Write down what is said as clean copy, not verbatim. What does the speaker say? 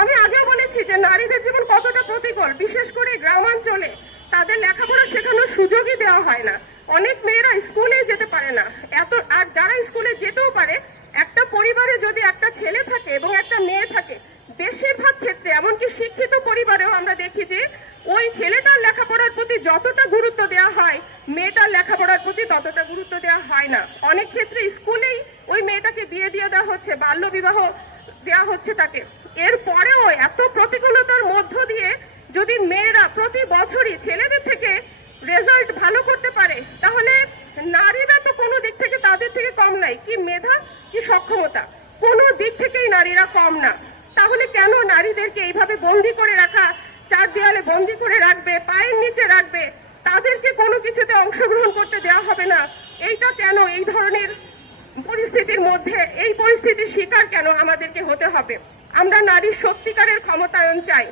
আমি আগেও বলেছি যে নারীদের জীবন কতটা প্রতিকূল, বিশেষ করে গ্রামাঞ্চলে তাদের লেখাপড়া শেখানোর সুযোগই দেওয়া হয় না। অনেক মেয়েরা স্কুলে যেতে পারে না। আর যারা স্কুলে যেতেও পারে, একটা পরিবারে যদি একটা ছেলে থাকে এবং একটা মেয়ে থাকে, বেশিরভাগ ক্ষেত্রে এমনকি শিক্ষিত পরিবারেও আমরা দেখি যে ওই ছেলেটার লেখাপড়ার প্রতি যতটা গুরুত্ব দেওয়া হয়, মেয়েটার লেখাপড়ার প্রতি ততটা গুরুত্ব দেওয়া হয় না। অনেক ক্ষেত্রে স্কুলেই ওই মেয়েটাকে বিয়ে দিয়ে দেওয়া হচ্ছে, বাল্য বিবাহ দেওয়া হচ্ছে তাকে। এরপরেও এত প্রতিকূলতার মধ্য দিয়ে যদি মেয়েরা প্রতি বছরই ছেলেদের থেকে রেজাল্ট ভালো করতে পারে, তাহলে নারীরা তো কোনো দিক থেকে তাদের থেকে কম নাই। কি মেধা, কি সক্ষমতা, কোনো দিক থেকেই নারীরা কম না। তাহলে কেন নারীদেরকে এইভাবে বন্দি করে রাখা, চার দেয়ালে বন্দি করে রাখবে, পায়ের নিচে রাখবে, তাদেরকে কোনো কিছুতে অংশগ্রহণ করতে দেওয়া হবে না? এইটা কেন, এই ধরনের পরিস্থিতির মধ্যে এই পরিস্থিতির শিকার কেন আমাদেরকে হতে হবে? আমরা নারীর সত্যিকারের ক্ষমতায়ন চাই।